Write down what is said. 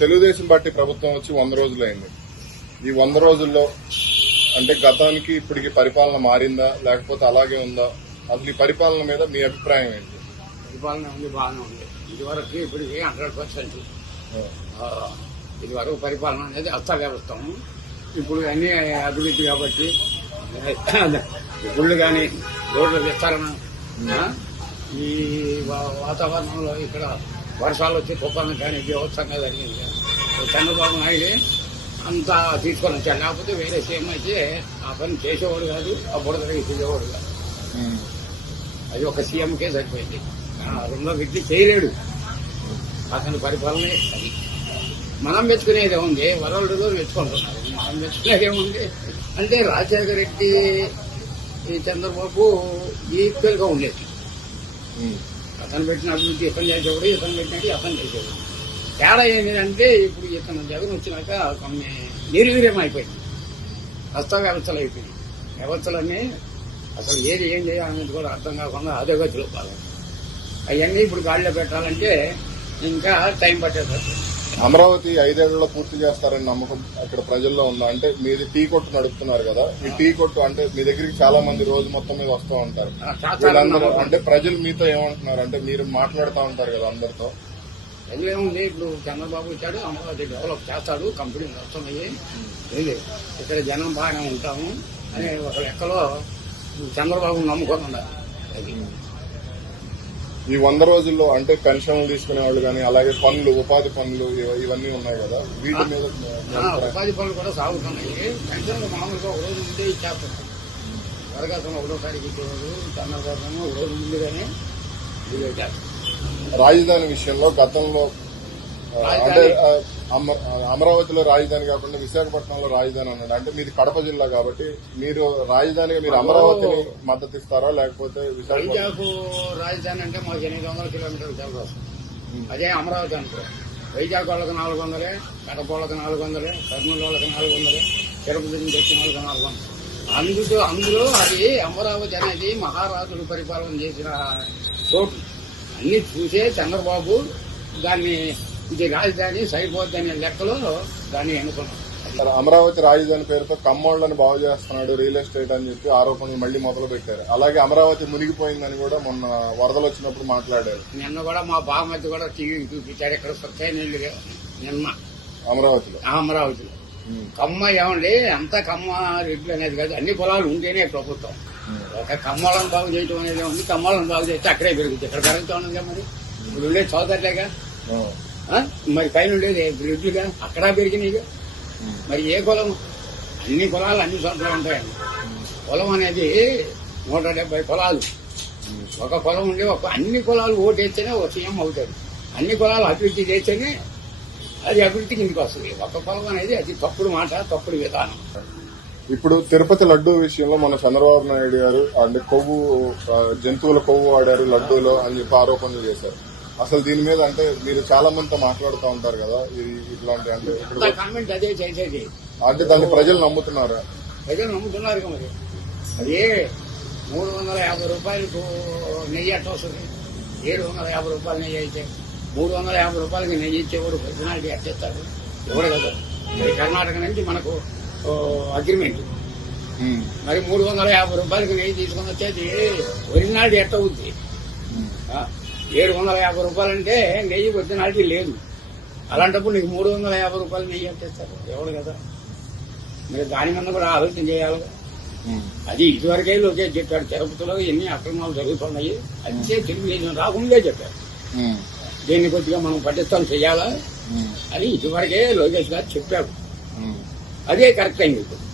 Telugu Desam party ప్రభుత్వం వచ్చి వంద రోజులైంది. ఈ వంద రోజుల్లో అంటే గతానికి ఇప్పటికి పరిపాలన మారిందా లేకపోతే అలాగే ఉందా? అసలు ఈ పరిపాలన మీద మీ అభిప్రాయం ఏంటి? పరిపాలన ఉంది బాగానే ఉంది. ఇదివరకు ఇప్పటికి హండ్రెడ్ పర్సెంట్? ఇదివరకు పరిపాలన అనేది అస్తవ్యవస్థం ఇప్పుడు అన్ని అభివృద్ధి కాబట్టి గుళ్ళు కానీ రోడ్ల విస్తరణ ఈ వాతావరణంలో ఇక్కడ వర్షాలు వచ్చి తుఫాను కానీ వ్యవస్థంగా జరిగింది చంద్రబాబు నాయుడు అంతా తీసుకొని వచ్చాడు. లేకపోతే వేరే సీఎం అయితే ఆ పని చేసేవాడు కాదు ఆ బుడద తీసేవాడు కాదు. అది ఒక సీఎంకే సరిపోయింది. ఆ, రెండో వ్యక్తి చేయలేడు. అతని పరిపాలన అది. మనం మెచ్చుకునేది ఉంది వరల్డ్ మెచ్చుకుంటున్నారు. మనం మెచ్చుకునేది ఏముంది? అంటే రాజశేఖర రెడ్డి ఈ చంద్రబాబు ఈక్వల్గా ఉండేది. అతను పెట్టిన అభివృద్ధి ఇతను చేసేవాడు ఇతను పెట్టినట్టు అతను చేసేవాడు. తేడా ఏమిటంటే ఇప్పుడు ఇతను జగన్ వచ్చినాక కొన్ని నిర్వీర్యం అయిపోయింది. హస్త వ్యవస్థలు అయిపోయింది వ్యవస్థలన్నీ అసలు ఏది ఏం చేయాలనేది కూడా అర్థం కాకుండా అధోగతిలో బాగా అవన్నీ ఇప్పుడు గాడిలో పెట్టాలంటే ఇంకా టైం పట్టేది అమరావతి ఐదేళ్ళలో పూర్తి చేస్తారని నమ్మకం అక్కడ ప్రజల్లో ఉందా? అంటే మీది టీ కొట్టు నడుపుతున్నారు కదా ఈ టీ కొట్టు అంటే మీ దగ్గరికి చాలా మంది రోజు మొత్తం మీద వస్తూ ఉంటారు. వీళ్ళందరూ అంటే ప్రజలు మీతో ఏమంటున్నారు? అంటే మీరు మాట్లాడుతూ ఉంటారు కదా అందరితో. ఏముంది? ఇప్పుడు చంద్రబాబు వచ్చాడు అమరావతి డెవలప్ చేస్తాడు కంపెనీలు వస్తున్నాయి ఏంది ఇక్కడ జనం బాగానే ఉంటాము అని ఒక లెక్కలో చంద్రబాబు నమ్ముకొని ఉండాలి అది. ఈ వంద రోజుల్లో అంటే పెన్షన్లు తీసుకునే వాళ్ళు కానీ అలాగే పనులు ఉపాధి పనులు ఇవ- ఇవన్నీ ఉన్నాయి కదా. వీటి మీద? ఉపాధి పనులు కూడా సాగుతున్నాయి. పెన్షన్లు మామూలుగా ఒక రోజు ముందే ఇచ్చేస్తారు. వరగాసం ఒకటో తారీఖు ఇచ్చేవాడు చంద్రబాబు ఒక రోజు ముందుగానే రాజధాని విషయంలో గతంలో అంటే అమరావతిలో రాజధాని కాకుండా విశాఖపట్నంలో రాజధాని అన్నాడు. అంటే మీది కడప జిల్లా కాబట్టి మీరు రాజధానిగా మీరు అమరావతిని మద్దతు ఇస్తారా లేకపోతే వైజాగ్ రాజధాని అంటే మాకు ఎనిమిది వందల కిలోమీటర్లు చాలా అదే అమరావతి అనుకో వైజాగ్ వాళ్ళకి నాలుగు వందలే కడప వాళ్ళకి నాలుగు వందలే కర్నూలు వాళ్ళకి నాలుగు వందలే తిరుపతి నుంచి వచ్చిన వాళ్ళకి నాలుగు వందలు. అందులో అందులో అది అమరావతి అనేది మహారాజులు పరిపాలన చేసిన చోటు. అన్ని చూసే చంద్రబాబు దాన్ని ఇది రాజధాని సరిపోద్దనే లెక్కలో దాన్ని ఎన్నుకున్నాం. అమరావతి రాజధాని పేరుతో కమ్మోళ్ళను బాగు చేస్తున్నాడు రియల్ ఎస్టేట్ అని చెప్పి ఆరోపణలు మళ్ళీ మొదలు పెట్టారు అలాగే అమరావతి మునిగిపోయిందని కూడా మొన్న వరదలు వచ్చినప్పుడు మాట్లాడారు. నిన్న కూడా మా బామతి కూడా టీవీ చూపించాడు ఇక్కడ స్వచ్ఛమైన నీళ్ళు. నిన్న. అమరావతిలో? అమరావతిలో. కమ్మ ఏమండి అంత కమ్మ రెడ్లు అనేది కాదు. అన్ని పొలాలు ఉంటేనే ప్రభుత్వం. ఒక కమ్మలను బాగు చేయటం అనేది ఉంది కమ్మలను బాగు చేస్తే అక్కడే పెరుగుతుంది. ఇక్కడ పెరుగుతూ ఉండదుగా మరి? ఇప్పుడు ఉండే. ఆ? మరి పైన ఉండేది రెడ్లుగా అక్కడ పెరిగినాయిగా మరి ఏ కులం అన్ని కులాలు అన్ని చోట్ల ఉంటాయండి కులం అనేది నూట డెబ్బై కులాలు ఒక కులం ఉండి ఒక అన్ని కులాలు ఓటేస్తేనే ఒక సీఎం అవుతాడు. అన్ని కులాలు అభివృద్ధి చేస్తేనే అది అభివృద్ధి కిందకి వస్తుంది. ఒక కులం అనేది అది తప్పుడు మాట తప్పుడు విధానం. ఇప్పుడు తిరుపతి లడ్డు విషయంలో మన చంద్రబాబు నాయుడు గారు అంటే కొవ్వు జంతువుల కొవ్వు వాడారు లడ్డూలో అని చెప్పి ఆరోపణలు చేశారు. అసలు దీని మీద అంటే మీరు చాలా మందితో మాట్లాడుతూ ఉంటారు కదా ఇది ఇట్లాంటి అంటే కామెంట్ అదే చేసేది అంటే దాన్ని ప్రజలు నమ్ముతున్నారా? ప్రజలు నమ్ముతున్నారు మరి. అదే మూడు వందల యాభై రూపాయలకు నెయ్యి ఎట్ట వస్తుంది? ఏడు వందల యాభై రూపాయలు నెయ్యి అయితే మూడు వందల యాభై రూపాయలకి నెయ్యి ఇచ్చేవాడు ప్రతినాటికి ఎట్టేస్తాడు ఎవరు కదా? మరి కర్ణాటక నుంచి మనకు అగ్రిమెంట్. మరి మూడు వందల యాభై రూపాయలకి నెయ్యి తీసుకొని వచ్చేది ఒరిజినాలిటీ ఎట్ట. ఆ, ఏడు వందల యాభై రూపాయలంటే నెయ్యి ఒరిజినాలిటీ లేదు అలాంటప్పుడు నీకు మూడు వందల యాభై రూపాయలు నెయ్యి ఎట్టేస్తారు ఎవడు కదా మరి దాని మీద కూడా ఆలోచన చేయాలి. అది ఇదివరకే లోకేష్ చెప్పాడు తిరుపతిలో ఎన్ని అక్రమాలు జరుగుతున్నాయి అదే తెలుగుదేశం రాకుండా చెప్పారు. దీన్ని కొద్దిగా మనం పటిష్టం చేయాలా. అని ఇదివరకే లోకేష్ గారు చెప్పారు ఉమ్. అదే కరెక్ట్ అయింది ఇప్పుడు